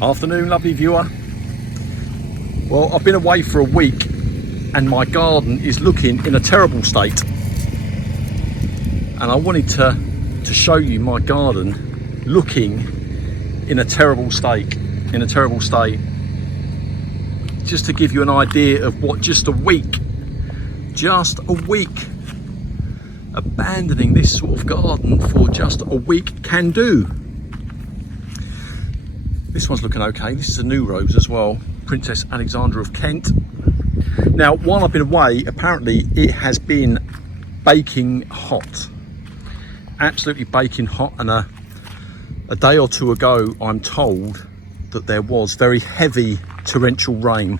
Afternoon, lovely viewer. Well, I've been away for a week and my garden is looking in a terrible state. And I wanted to show you my garden looking in a terrible state. Just to give you an idea of what just a week abandoning this sort of garden for just a week can do. This one's looking okay. This is a new rose as well, Princess Alexandra of Kent. Now, while I've been away, apparently it has been baking hot, absolutely baking hot. And a day or two ago, I'm told that there was very heavy torrential rain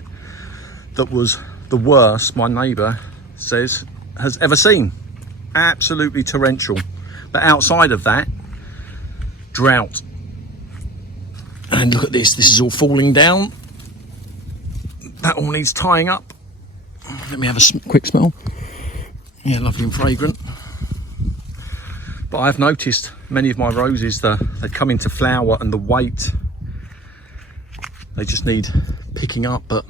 that was the worst my neighbour says has ever seen. Absolutely torrential. But outside of that, drought. And look at this is all falling down. That all needs tying up. Let me have a quick smell. Yeah, lovely and fragrant. But I've noticed many of my roses, they come into flower and the weight, they just need picking up. But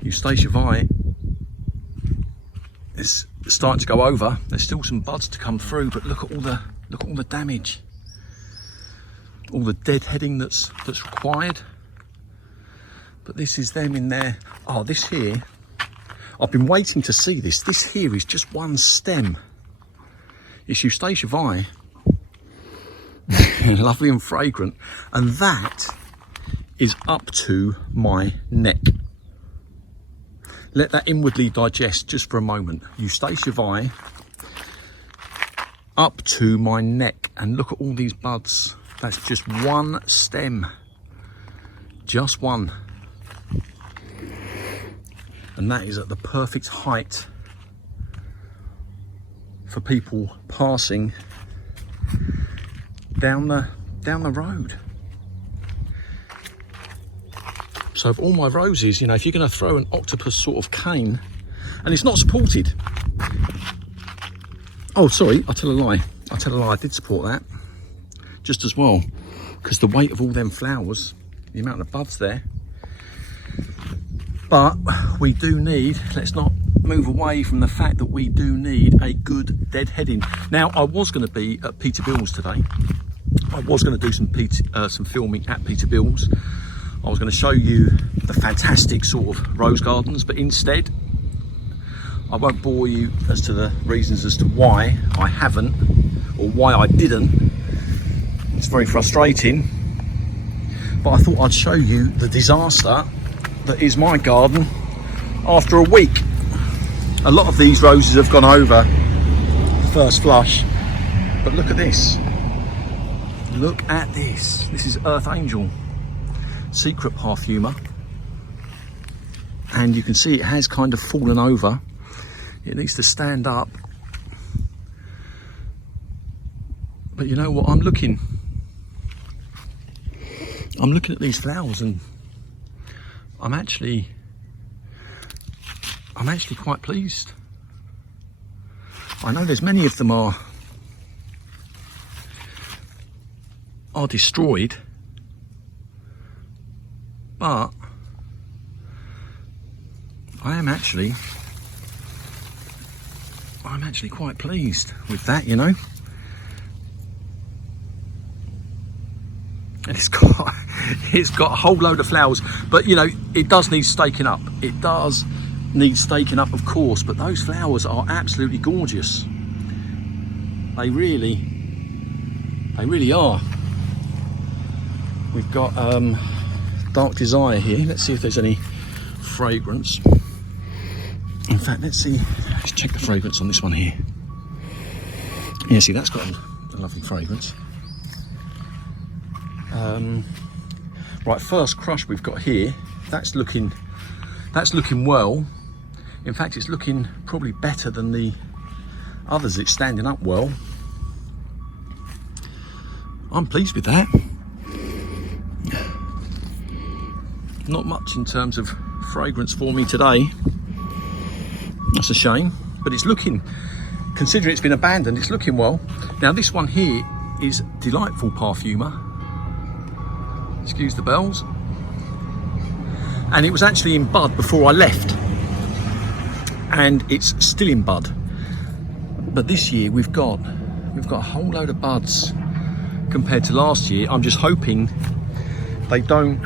Eustacia Vi is starting to go over. There's still some buds to come through, but look at all the damage. All the deadheading that's required. But this is them in there. Oh, this here, I've been waiting to see this. This here is just one stem. It's Eustacia Vi. Lovely and fragrant. And that is up to my neck. Let that inwardly digest just for a moment. Eustacia Vi up to my neck. And look at all these buds. That's just one stem, just one. And that is at the perfect height for people passing down the road. So of all my roses, you know, if you're going to throw an octopus sort of cane, and it's not supported. Oh, sorry, I tell a lie, I did support that. Just as well, because the weight of all them flowers, the amount of buds there. But we do need, let's not move away from the fact that we do need a good deadheading. Now, I was going to be at Peterbilt's today. I was going to do some filming at Peterbilt's. I was going to show you the fantastic sort of rose gardens, but instead, I won't bore you as to the reasons as to why I haven't, or why I didn't. It's very frustrating, but I thought I'd show you the disaster that is my garden after a week. A lot of these roses have gone over first flush, but look at this. Look at this. This is Earth Angel, secret perfumer, and you can see it has kind of fallen over. It needs to stand up. But you know what, I'm looking at these flowers and I'm actually quite pleased. I know there's many of them are destroyed, but I'm actually quite pleased with that, you know. And it's got a whole load of flowers, but you know, it does need staking up. It does need staking up, of course, but those flowers are absolutely gorgeous. They really are. We've got Dark Desire here. Let's see if there's any fragrance. In fact, let's check the fragrance on this one here. Yeah, see, that's got a lovely fragrance. Right, first crush we've got here, that's looking well. In fact, it's looking probably better than the others. It's standing up well. I'm pleased with that. Not much in terms of fragrance for me today. That's a shame, but it's looking, considering it's been abandoned, it's looking well. Now this one here is Delightful Parfumer. Excuse the bells. And it was actually in bud before I left, and it's still in bud. But this year we've got a whole load of buds compared to last year. I'm just hoping they don't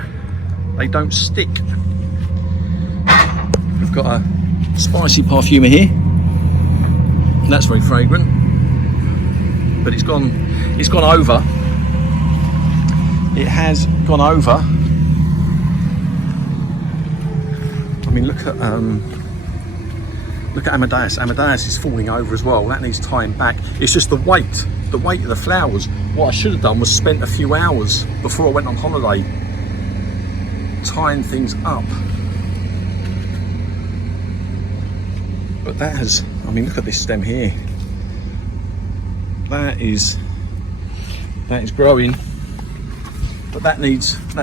stick. We've got a spicy perfumer here. That's very fragrant, but it's gone over. It has gone over. I mean, look at Amadeus. Amadeus is falling over as well. That needs tying back. It's just the weight of the flowers. What I should have done was spent a few hours before I went on holiday tying things up. But that has, I mean, look at this stem here. That is growing, but that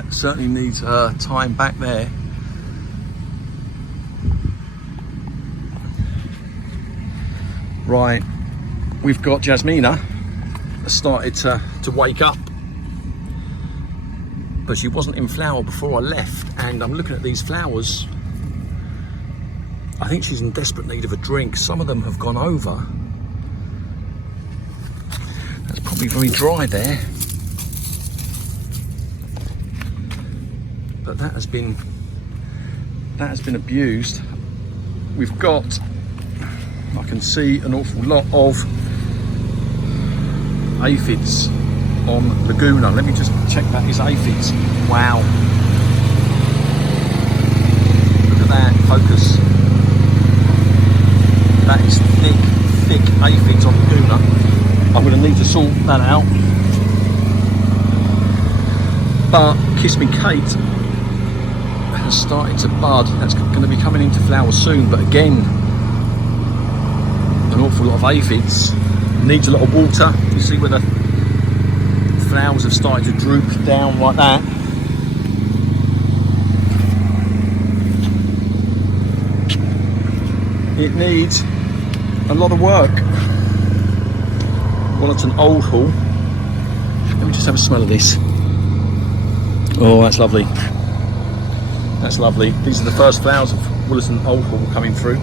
certainly needs tying back there. Right, we've got Jasmina started to wake up, but she wasn't in flower before I left, and I'm looking at these flowers. I think she's in desperate need of a drink. Some of them have gone over. That's probably very dry there, but that has been abused. We've got, I can see an awful lot of aphids on Laguna. Let me just check that is aphids. Wow. Look at that, focus. That is thick aphids on Laguna. I'm going to need to sort that out. But Kiss Me Kate has started to bud. That's going to be coming into flower soon, but again, an awful lot of aphids. Needs a lot of water. You see where the flowers have started to droop down like that. It needs a lot of work. Well, it's an old haul. Let me just have a smell of this. Oh, that's lovely. That's lovely. These are the first flowers of Williston Old Hall coming through.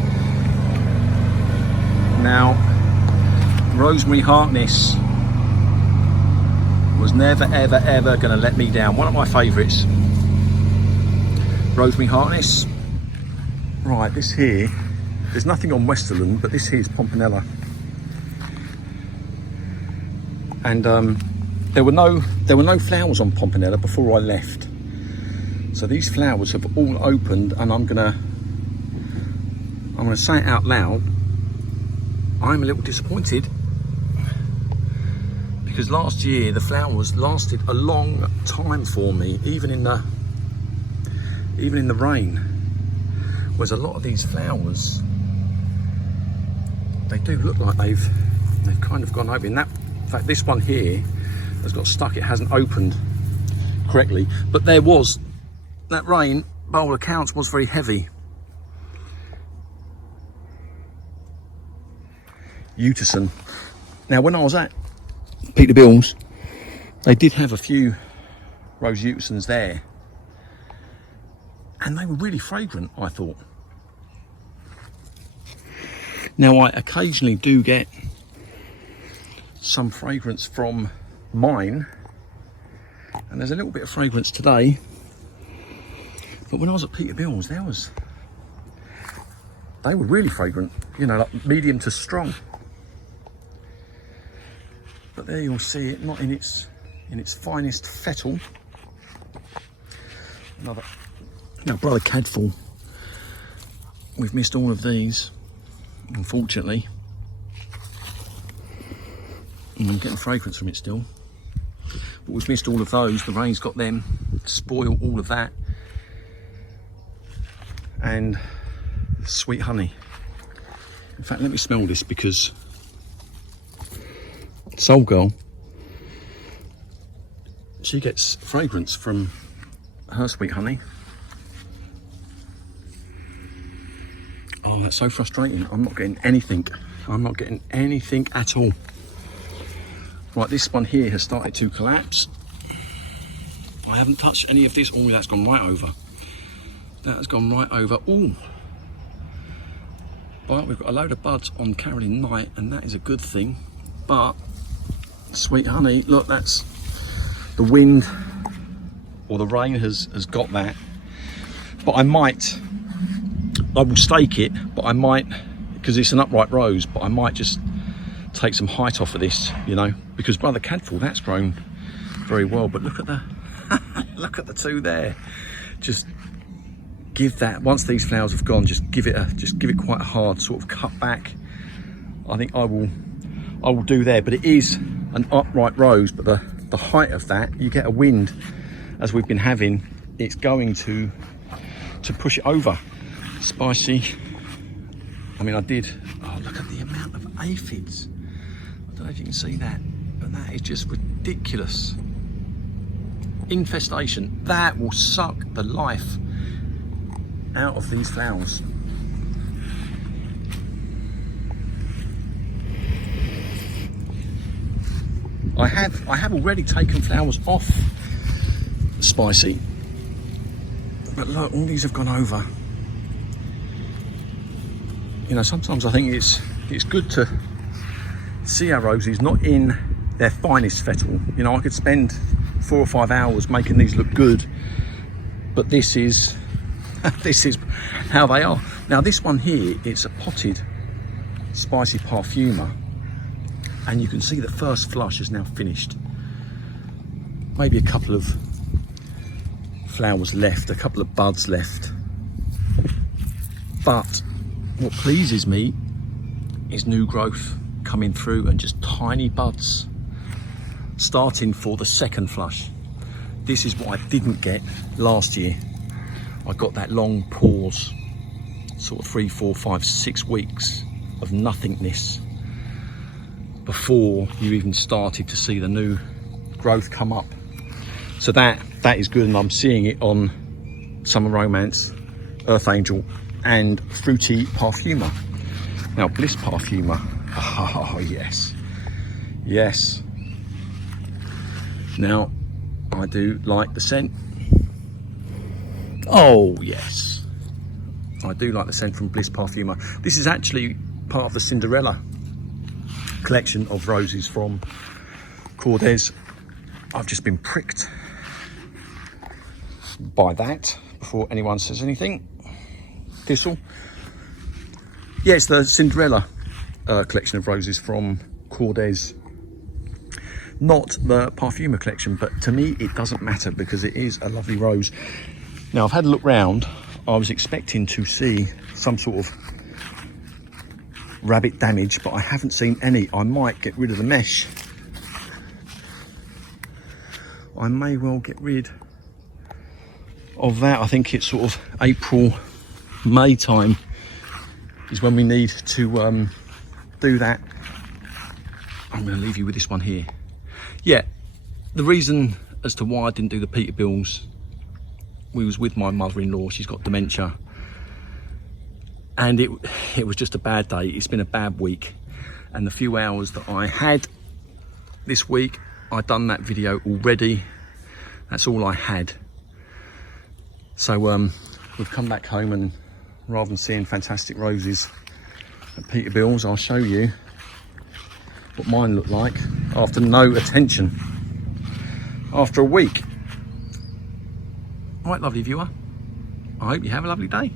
Now, Rosemary Harkness was never ever going to let me down. One of my favourites. Rosemary Harkness. Right, this here, there's nothing on Westerland, but this here is Pomponella. And there were no flowers on Pomponella before I left. So these flowers have all opened, and I'm gonna say it out loud. I'm a little disappointed, because last year the flowers lasted a long time for me, even in the rain. Whereas a lot of these flowers, they do look like they've kind of gone over. In fact, this one here has got stuck. It hasn't opened correctly, but there was that rain. By all accounts, was very heavy. Utterson. Now, when I was at Peterbill's, they did have a few rose Uttersons there, and they were really fragrant, I thought. Now, I occasionally do get some fragrance from mine, and there's a little bit of fragrance today, but when I was at Peterbill's, they were really fragrant, you know, like medium to strong. But there you'll see it, not in its finest Fettle. Now, Brother Cadful, we've missed all of these, unfortunately. And I'm getting fragrance from it still. But we've missed all of those. The rain's got them, spoiled all of that. And sweet honey. In fact, let me smell this, because Soul Girl, she gets fragrance from her sweet honey. Oh, that's so frustrating. I'm not getting anything. I'm not getting anything at all. Right, this one here has started to collapse. I haven't touched any of this. Oh, that's gone right over. That has gone right over. Oh, but we've got a load of buds on Carolyn Knight, and that is a good thing. But sweet honey, look, that's the wind or the rain has got that. But I will stake it, but I might, because it's an upright rose, but I might just take some height off of this, you know, because Brother Cadful, that's grown very well. But look at the look at the two there. Just give that, once these flowers have gone, just give it quite a hard sort of cut back. I think I will do there. But it is an upright rose, but the height of that, you get a wind as we've been having, it's going to push it over. Spicy. I mean, oh, look at the amount of aphids. I don't know if you can see that, but that is just ridiculous. Infestation. That will suck the life out of these flowers. I have already taken flowers off Spicy, but look, all these have gone over. You know, sometimes I think it's good to see our roses not in their finest fettle. You know, I could spend 4 or 5 hours making these look good, but this is this is how they are. Now this one here, it's a potted Spicy Parfuma, and you can see the first flush is now finished. Maybe a couple of flowers left, a couple of buds left. But what pleases me is new growth coming through and just tiny buds starting for the second flush. This is what I didn't get last year. I got that long pause, sort of 3, 4, 5, 6 weeks of nothingness before you even started to see the new growth come up. So that is good, and I'm seeing it on Summer Romance, Earth Angel and Fruity Parfuma. Now Bliss Parfuma, oh yes, yes. Now I do like the scent. Oh yes, I do like the scent from Bliss Parfuma. This is actually part of the Cinderella collection of roses from Cordes. I've just been pricked by that before anyone says anything. Thistle. Yeah, it's the Cinderella collection of roses from Cordes. Not the Parfuma collection, but to me it doesn't matter because it is a lovely rose. Now I've had a look round. I was expecting to see some sort of rabbit damage, but I haven't seen any. I might get rid of the mesh. I may well get rid of that. I think it's sort of April, May time is when we need to do that. I'm going to leave you with this one here. Yeah, the reason as to why I didn't do the Peterbills, we was with my mother-in-law. She's got dementia, and it was just a bad day. It's been a bad week, and the few hours that I had this week, I'd done that video already. That's all I had. So we've come back home, and rather than seeing fantastic roses at Peterbills, I'll show you what mine look like after no attention, after a week. All right, lovely viewer, I hope you have a lovely day.